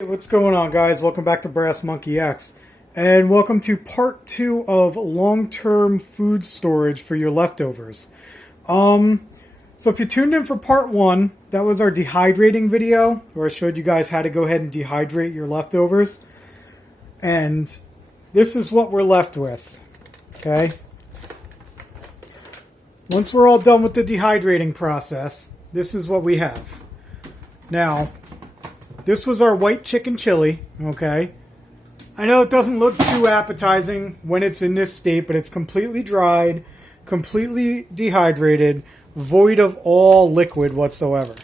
Hey, what's going on, guys? Welcome back to Brass Monkey X, and welcome to part 2 of long-term food storage for your leftovers. So if you tuned in for part 1, that was our dehydrating video where I showed you guys how to go ahead and dehydrate your leftovers, and this is what we're left with. Okay, once we're all done with the dehydrating process, this is what we have. Now, this was our white chicken chili, okay? I know it doesn't look too appetizing when it's in this state, but it's completely dried, completely dehydrated, void of all liquid whatsoever.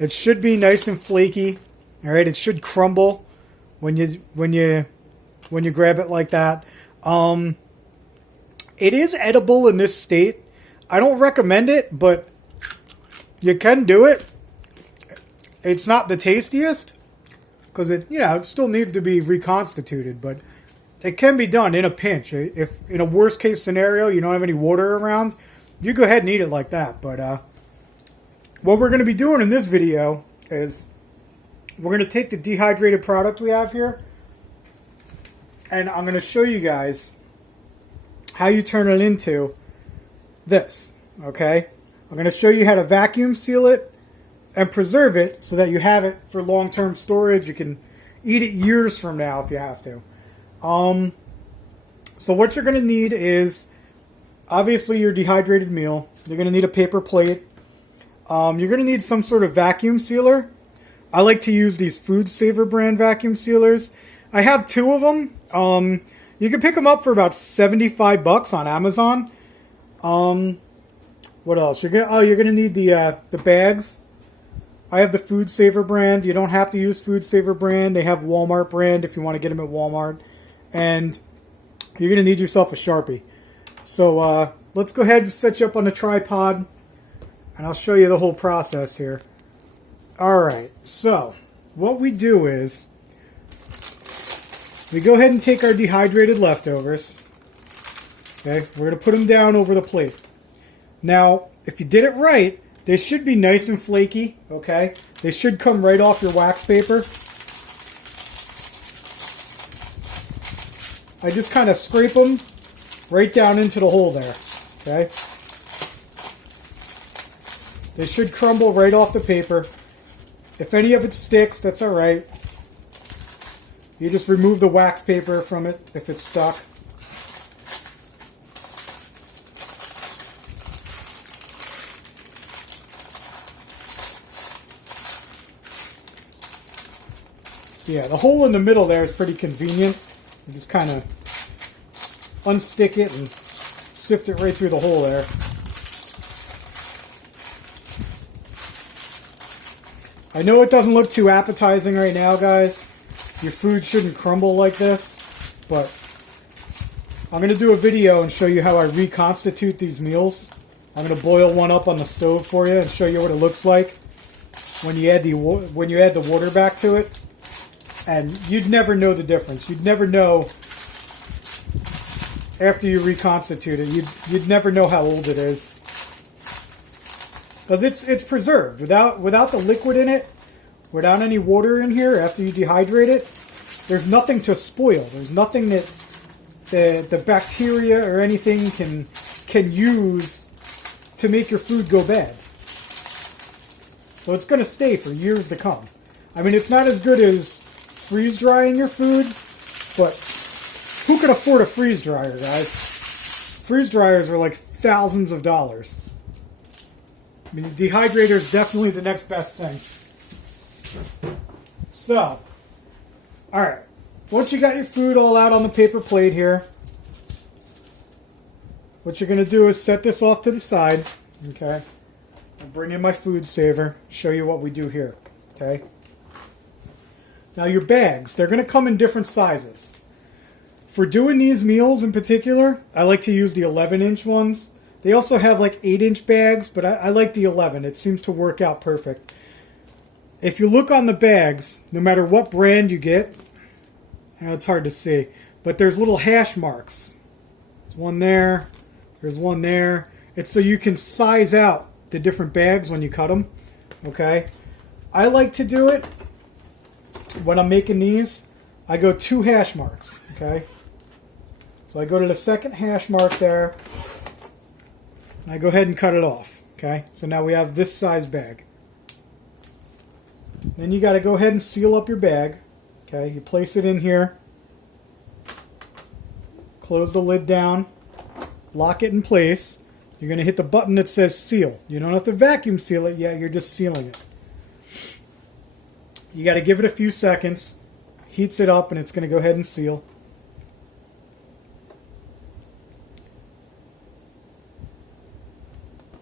It should be nice and flaky, all right? It should crumble when you grab it like that. It is edible in this state. I don't recommend it, but you can do it. It's not the tastiest, because it still needs to be reconstituted, but it can be done in a pinch. If in a worst case scenario you don't have any water around, you go ahead and eat it like that. But what we're going to be doing in this video is we're going to take the dehydrated product we have here, and I'm going to show you guys how you turn it into this. Okay, I'm going to show you how to vacuum seal it and preserve it so that you have it for long-term storage. You can eat it years from now if you have to. So what you're going to need is, obviously, your dehydrated meal. You're going to need a paper plate. You're going to need some sort of vacuum sealer. I like to use these Food Saver brand vacuum sealers. I have 2 of them. You can pick them up for about $75 on Amazon. What else? You're going to need the bags. I have the Food Saver brand. You don't have to use Food Saver brand. They have Walmart brand if you want to get them at Walmart. And you're going to need yourself a Sharpie. So let's go ahead and set you up on the tripod, and I'll show you the whole process here. Alright, so what we do is we go ahead and take our dehydrated leftovers. Okay, we're going to put them down over the plate. Now, if you did it right, they should be nice and flaky, okay? They should come right off your wax paper. I just kind of scrape them right down into the hole there, okay? They should crumble right off the paper. If any of it sticks, that's all right. You just remove the wax paper from it if it's stuck. Yeah, the hole in the middle there is pretty convenient. You just kind of unstick it and sift it right through the hole there. I know it doesn't look too appetizing right now, guys. Your food shouldn't crumble like this, but I'm going to do a video and show you how I reconstitute these meals. I'm going to boil one up on the stove for you and show you what it looks like when you add the water back to it. And you'd never know the difference. You'd never know after you reconstitute it. You'd never know how old it is, because it's preserved without the liquid in it, without any water in here. After you dehydrate it, there's nothing to spoil. There's nothing that the bacteria or anything can use to make your food go bad. So it's going to stay for years to come. I mean, it's not as good as freeze drying your food, but who can afford a freeze dryer, guys? Freeze dryers are like thousands of dollars. I mean, dehydrator is definitely the next best thing. So, alright, once you got your food all out on the paper plate here, what you're going to do is set this off to the side. Okay, I'll bring in my Food Saver, show you what we do here. Okay. Now your bags, they're going to come in different sizes. For doing these meals in particular, I like to use the 11-inch ones. They also have like 8-inch bags, but I like the 11. It seems to work out perfect. If you look on the bags, no matter what brand you get, I know it's hard to see, but there's little hash marks. There's one there, there's one there. It's so you can size out the different bags when you cut them. Okay? I like to do it when I'm making these, I go 2 hash marks, okay? So I go to the second hash mark there, and I go ahead and cut it off, okay? So now we have this size bag. Then you got to go ahead and seal up your bag, okay? You place it in here, close the lid down, lock it in place. You're going to hit the button that says seal. You don't have to vacuum seal it yet, you're just sealing it. You got to give it a few seconds, heats it up, and it's going to go ahead and seal.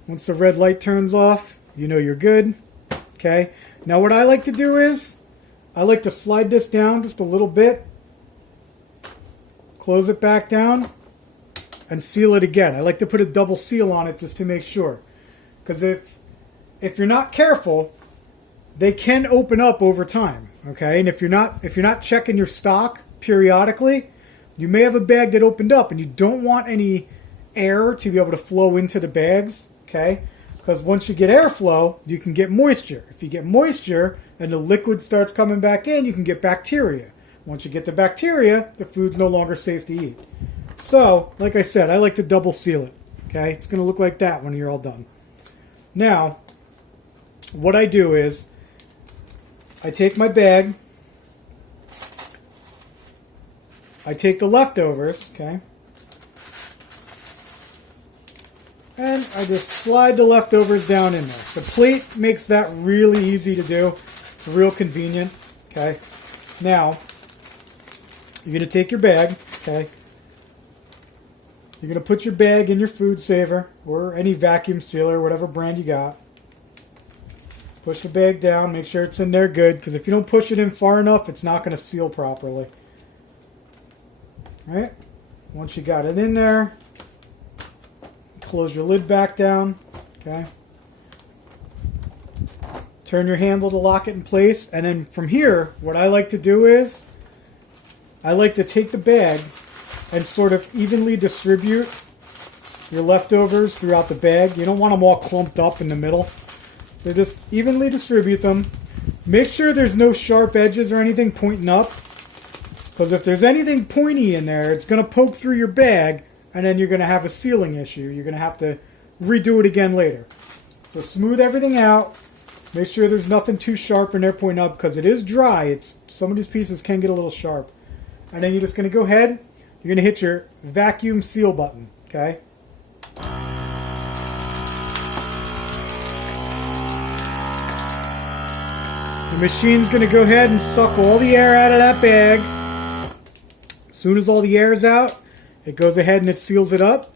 Once the red light turns off, you know you're good. Okay. Now what I like to do is, I like to slide this down just a little bit, close it back down, and seal it again. I like to put a double seal on it just to make sure. Because if you're not careful, they can open up over time. Okay? And if you're not checking your stock periodically, you may have a bag that opened up and you don't want any air to be able to flow into the bags. Okay? Because once you get airflow, you can get moisture. If you get moisture and the liquid starts coming back in, you can get bacteria. Once you get the bacteria, the food's no longer safe to eat. So, like I said, I like to double seal it. Okay? It's going to look like that when you're all done. Now, what I do is, I take my bag, I take the leftovers, okay? And I just slide the leftovers down in there. The plate makes that really easy to do. It's real convenient. Okay. Now, you're going to take your bag. Okay. You're going to put your bag in your food saver or any vacuum sealer, whatever brand you got. Push the bag down. Make sure it's in there good. Because if you don't push it in far enough, it's not going to seal properly. All right. Once you got it in there, close your lid back down, okay? Turn your handle to lock it in place, and then from here, what I like to do is, I like to take the bag and sort of evenly distribute your leftovers throughout the bag. You don't want them all clumped up in the middle. So just evenly distribute them. Make sure there's no sharp edges or anything pointing up, because if there's anything pointy in there, it's going to poke through your bag, and then you're going to have a sealing issue. You're going to have to redo it again later. So smooth everything out. Make sure there's nothing too sharp in there pointing up, because it is dry. Some of these pieces can get a little sharp. And then you're just going to go ahead. You're going to hit your vacuum seal button. Okay? The machine's going to go ahead and suck all the air out of that bag. As soon as all the air is out, it goes ahead and it seals it up.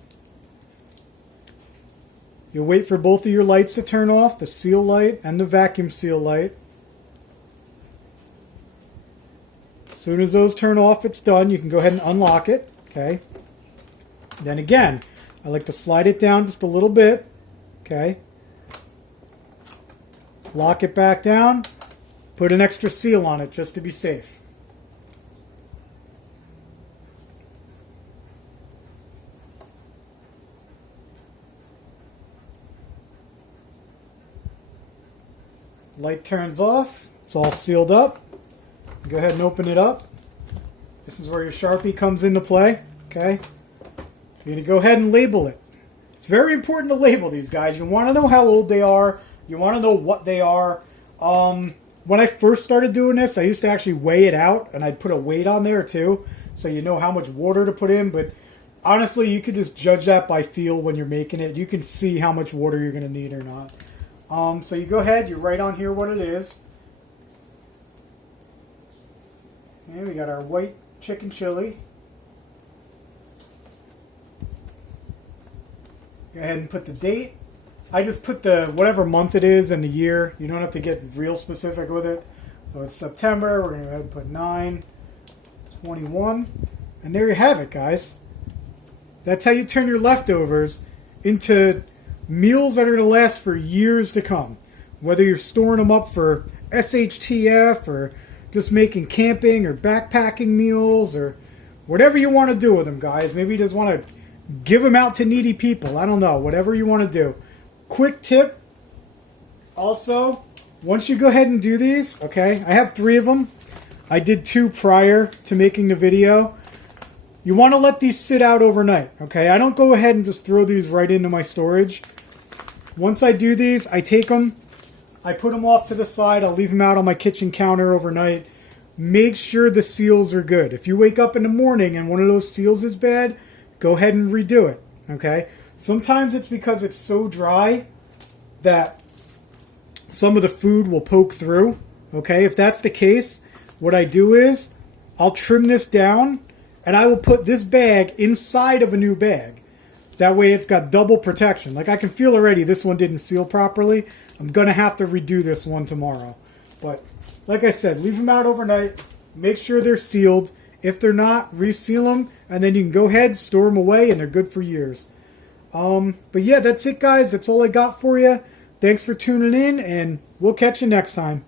You'll wait for both of your lights to turn off, the seal light and the vacuum seal light. As soon as those turn off, it's done. You can go ahead and unlock it. Okay. Then again, I like to slide it down just a little bit. Okay. Lock it back down. Put an extra seal on it just to be safe. Light turns off. It's all sealed up. Go ahead and open it up. This is where your Sharpie comes into play. Okay. You're going to go ahead and label it. It's very important to label these guys. You want to know how old they are. You want to know what they are. When I first started doing this, I used to actually weigh it out, and I'd put a weight on there too, so you know how much water to put in. But honestly, you could just judge that by feel when you're making it. You can see how much water you're going to need or not. So you go ahead, you write on here what it is. And we got our white chicken chili. Go ahead and put the date. I just put the whatever month it is and the year. You don't have to get real specific with it. So it's September. We're going to go ahead and put 9/21. And there you have it, guys. That's how you turn your leftovers into meals that are going to last for years to come. Whether you're storing them up for SHTF or just making camping or backpacking meals or whatever you want to do with them, guys. Maybe you just want to give them out to needy people. I don't know. Whatever you want to do. Quick tip. Also, once you go ahead and do these, okay, I have 3 of them. I did 2 prior to making the video. You want to let these sit out overnight, okay? I don't go ahead and just throw these right into my storage. Once I do these, I take them, I put them off to the side, I'll leave them out on my kitchen counter overnight. Make sure the seals are good. If you wake up in the morning and one of those seals is bad, go ahead and redo it, okay? Sometimes it's because it's so dry that some of the food will poke through, okay? If that's the case, what I do is I'll trim this down and I will put this bag inside of a new bag. That way it's got double protection. Like I can feel already this one didn't seal properly. I'm going to have to redo this one tomorrow. But like I said, leave them out overnight. Make sure they're sealed. If they're not, reseal them. And then you can go ahead, store them away, and they're good for years. But yeah, that's it, guys. That's all I got for you. Thanks for tuning in, and we'll catch you next time.